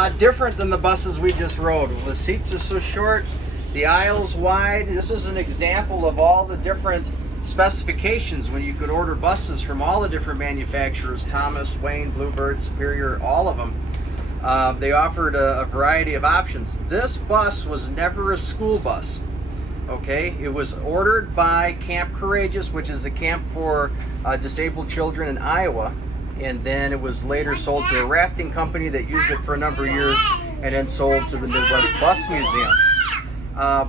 lot different than the buses we just rode. The seats are so short, the aisles wide. This is an example of all the different specifications when you could order buses from all the different manufacturers, Thomas, Wayne, Bluebird, Superior, all of them. They offered a variety of options. This bus was never a school bus. Okay, it was ordered by Camp Courageous, which is a camp for disabled children in Iowa, and then it was later sold to a rafting company that used it for a number of years, and then sold to the Midwest Bus Museum.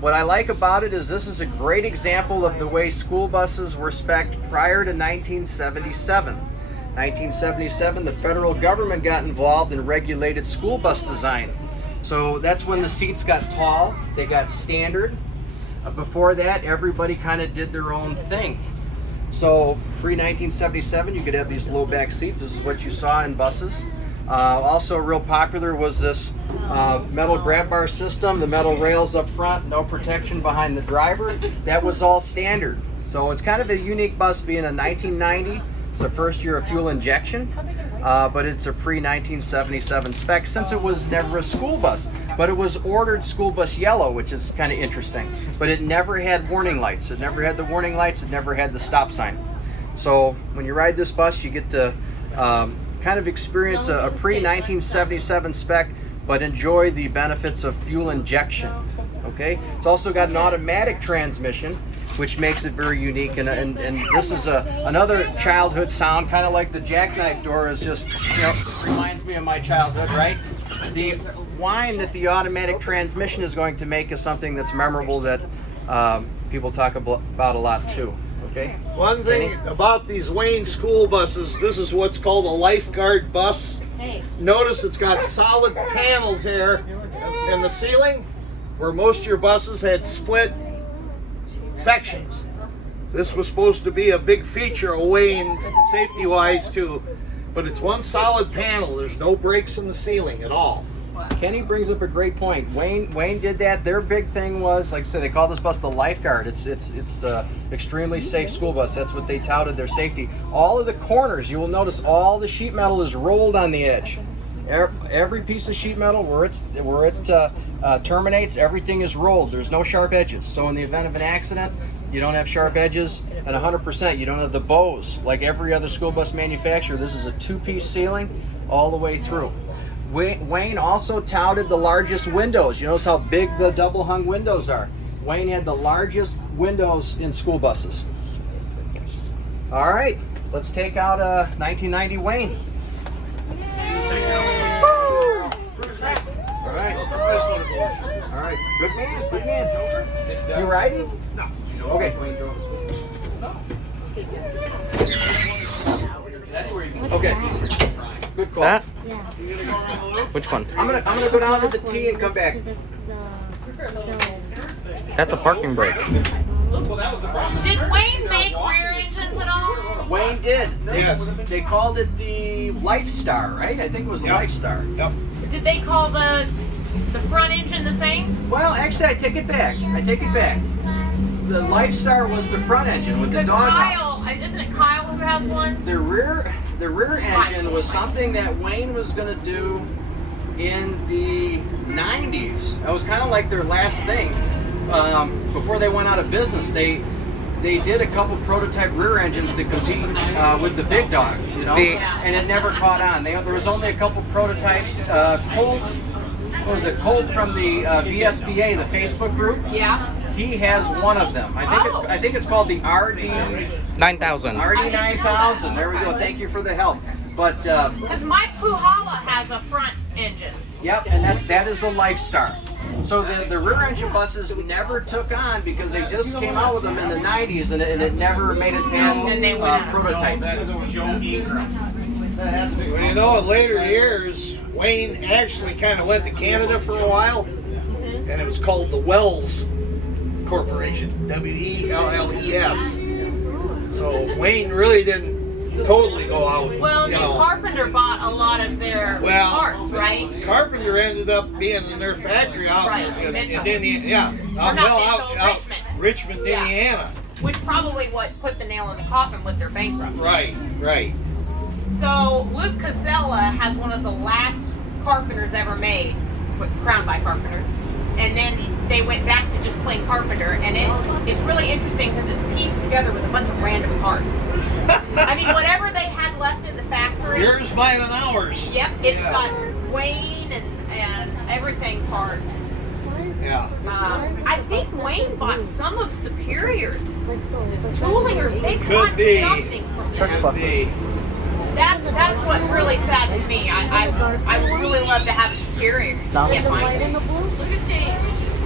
What I like about it is this is a great example of the way school buses were spec'd prior to 1977. 1977, the federal government got involved and regulated school bus design. So that's when the seats got tall, they got standard. Before that, everybody kind of did their own thing. So pre-1977, you could have these low back seats. This is what you saw in buses. Also real popular was this metal grab bar system, the metal rails up front, no protection behind the driver. That was all standard. So it's kind of a unique bus being a 1990. It's the first year of fuel injection, but it's a pre-1977 spec since it was never a school bus. But it was ordered school bus yellow, which is kind of interesting. But it never had warning lights. It never had the warning lights. It never had the stop sign. So when you ride this bus, you get to kind of experience a pre-1977 spec, but enjoy the benefits of fuel injection. Okay, it's also got an automatic transmission, which makes it very unique. And this is another childhood sound, kind of like the jackknife door is just, reminds me of my childhood, right? The whine that the automatic transmission is going to make is something that's memorable that people talk about a lot too. Okay. One thing about these Wayne school buses, this is what's called a lifeguard bus. Notice it's got solid panels there in the ceiling, where most of your buses had split sections. This was supposed to be a big feature of Wayne safety-wise too, but it's one solid panel. There's no breaks in the ceiling at all. Kenny brings up a great point. Wayne did that. Their big thing was, like I said, they call this bus the lifeguard. It's extremely safe school bus. That's what they touted, their safety. All of the corners, you will notice all the sheet metal is rolled on the edge. Every piece of sheet metal where it terminates, everything is rolled. There's no sharp edges. So in the event of an accident, you don't have sharp edges, and 100%, you don't have the bows like every other school bus manufacturer. This is a two-piece ceiling all the way through. Wayne also touted the largest windows. You notice how big the double hung windows are. Wayne had the largest windows in school buses. All right, let's take out a 1990 Wayne. All right. All right, good man, good man. You riding? No. Okay. Okay. Good call. That? Which one? I'm gonna go down to the T and come back. That's a parking brake. Did Wayne make rear engines at all? Wayne did. They called it the Lifestar, right? I think it was Lifestar. Yep. Did they call the front engine the same? Well, actually, I take it back. The Lifestar was the front engine with the doghouse. Isn't it Kyle who has one? The rear engine was something that Wayne was going to do in the 90s. That was kind of like their last thing. Before they went out of business, they did a couple prototype rear engines to compete with the big dogs, and it never caught on. There was only a couple prototypes. Colt from the VSBA, the Facebook group? Yeah. He has one of them. I think it's called the RD 9,000. RD 9000. There we go. Thank you for the help. But because Mike Puhala has a front engine. Yep, and that is a Lifestar. So the rear engine buses never took on because they just came out with them in the 90s, and it never made it past prototypes. Well, you know, in later years, Wayne actually kind of went to Canada for a while, and it was called the Wells Corporation, W-E-L-L-E-S. So Wayne really didn't totally go out. Well, and Carpenter bought a lot of their parts, right? Carpenter ended up being in their factory out in Indiana, out Richmond, Indiana. Which probably what put the nail in the coffin with their bankruptcy. Right. So Luke Casella has one of the last Carpenters ever made, crowned by Carpenter. And then they went back to just plain Carpenter, and it's really interesting because it's pieced together with a bunch of random parts. I mean, whatever they had left in the factory. Yours, mine, and ours. Yep, it's got Wayne and everything parts. Yeah. I think Wayne bought some of Superior's tooling, or they Could bought be. something from Church them. buses. That's what really sad to me. I would really love to have a Superior. No. Can't find it.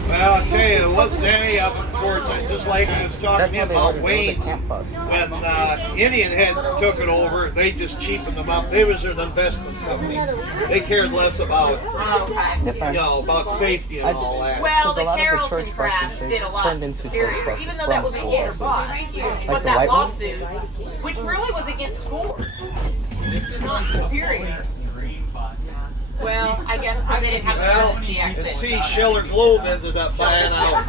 Well, I'll tell you, it wasn't any of them towards it. Just like I was talking That's to how him they about ordered it. It was a Wayne. camp bus. When Indian Head took it over, they just cheapened them up. They was an investment company. They cared less about, about safety and all that. Well, Because a the lot of the Carrollton church crafts buses, they did a lot turned to into Superior, church buses even though that from was a school year buses. bought. Like But the that white one? lawsuit, which really was against schools, not Superior. Well, I guess because they didn't have the Well, currency and access. see, Schiller Globe ended up buying out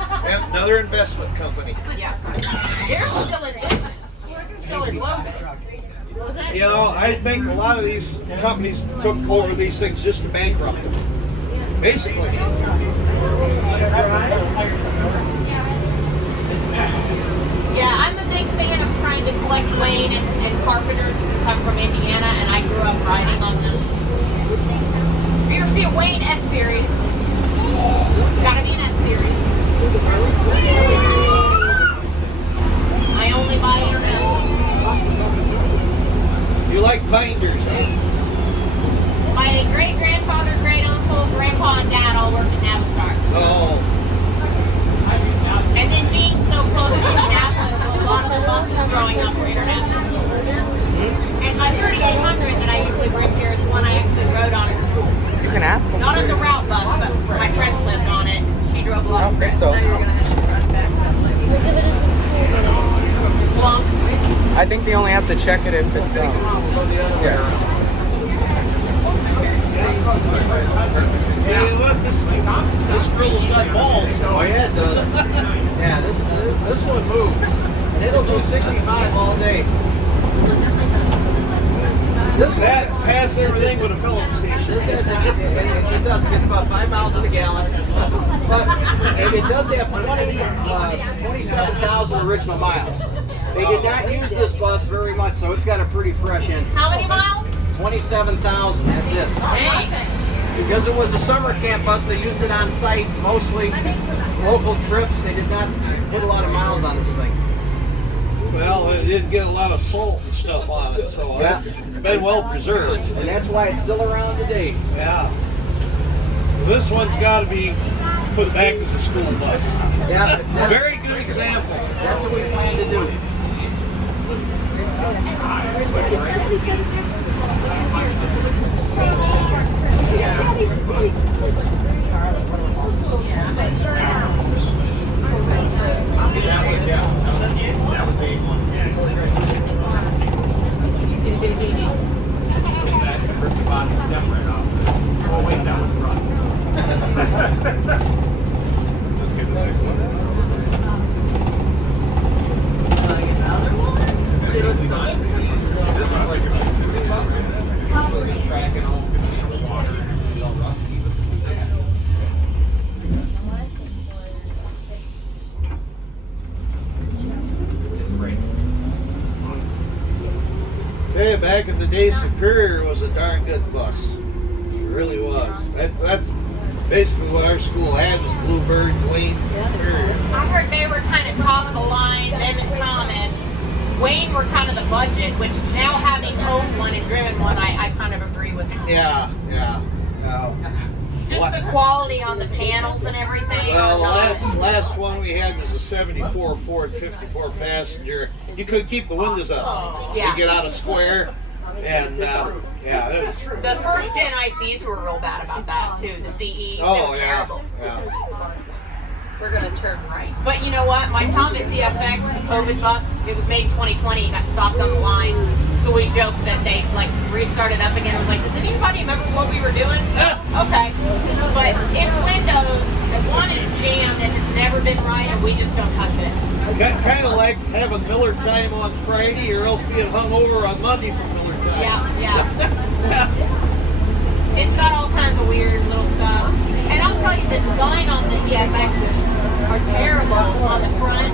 another investment company. Yeah. They're still in business. Schiller Globe is. You know, I think a lot of these companies took over these things just to bankrupt them. Basically. Yeah, I'm a big fan of trying to collect Wayne and Carpenters who come from Indiana, and I grew up riding on them. If you ever see a Wayne S series, gotta be an S series. I only buy international. You like binders, huh? My great grandfather, great uncle, grandpa, and dad all worked at Navistar. Oh. And then being so close to Indianapolis, a lot of the buses growing up were international. And my 3800 that I usually bring here is the one I actually rode on in school. You can ask them. Not as a route bus, but my friends lived on it. She drove a lot I of don't think trips. so. Long. I think they only have to check it if it's yeah. Hey, look, this girl's got balls. Oh yeah, it does. Yeah, this one moves, and it'll do 65 all day. That pass everything with a filling station. This has it does. It gets about 5 miles to the gallon, but and it does have 27,000 original miles. They did not use this bus very much, so it's got a pretty fresh engine. How many miles? 27,000. That's it. Hey. Because it was a summer camp bus, they used it on site, mostly local trips. They did not put a lot of miles on this thing. Well, it didn't get a lot of salt and stuff on it, so it's been well preserved. And that's why it's still around today. Yeah. This one's got to be put back as a school bus. Yeah, A very good example. that's what we plan to do. Hey, back in the day, Superior was a darn good bus. It really was. That's basically what our school had was Bluebirds, Waynes, and Superior. I heard they were kind of top of the line, them and Tom and Wayne were kind of the budget, which now having owned one and driven one, I kind of agree with. Yeah. Just the quality on the panels and everything. Well, the last one we had was a 74 Ford 54 passenger. You couldn't keep the windows up. Yeah. You get out of square, and yeah, it was. The first gen ICs were real bad about that too. The CEs, Oh, they were yeah. terrible. Yeah. We're gonna turn right. But you know what? My Tom at CFX, the COVID bus, it was made 2020, got stopped on the line. So we joked that they like restarted up again. I was like, does anybody remember what we were doing? Okay. But it's Windows, and one is jammed and it's never been right, and we just don't touch it. Kind of like having Miller time on Friday, or else being hung over on Monday for Miller time. Yeah. It's got all kinds of weird little stuff. And I'll tell you, the design on the EFXs are terrible on the front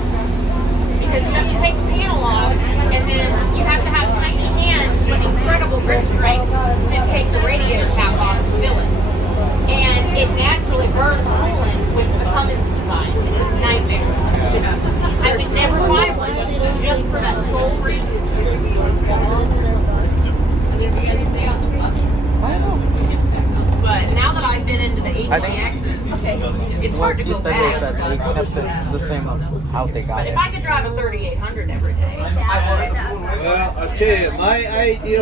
because you have to take the panel off and then you have to have tiny hands with incredible grip strength to take the radiator cap off and fill it. And it naturally burns coolant with the Cummins design. It's a nightmare. I would never buy one just for that sole reason. But now that I've been into the HDXs, it's hard to go back. It's the same how they got But if I could drive a 3800 every day, I would. Well, I'll tell you, my idea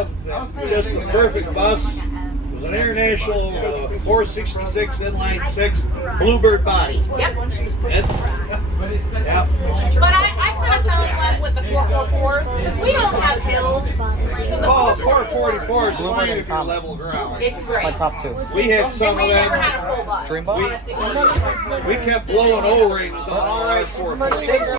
of just the perfect bus was an International 466 inline 6 Bluebird body. Yep. Yep. But I kind of fell in love with the 444s because we don't have hills. So the Oh, 444 is fine if you're level ground. it's great. My top two. We had some And of we never them. had a full bus. Dream bus? We kept blowing O-rings on all our 444s.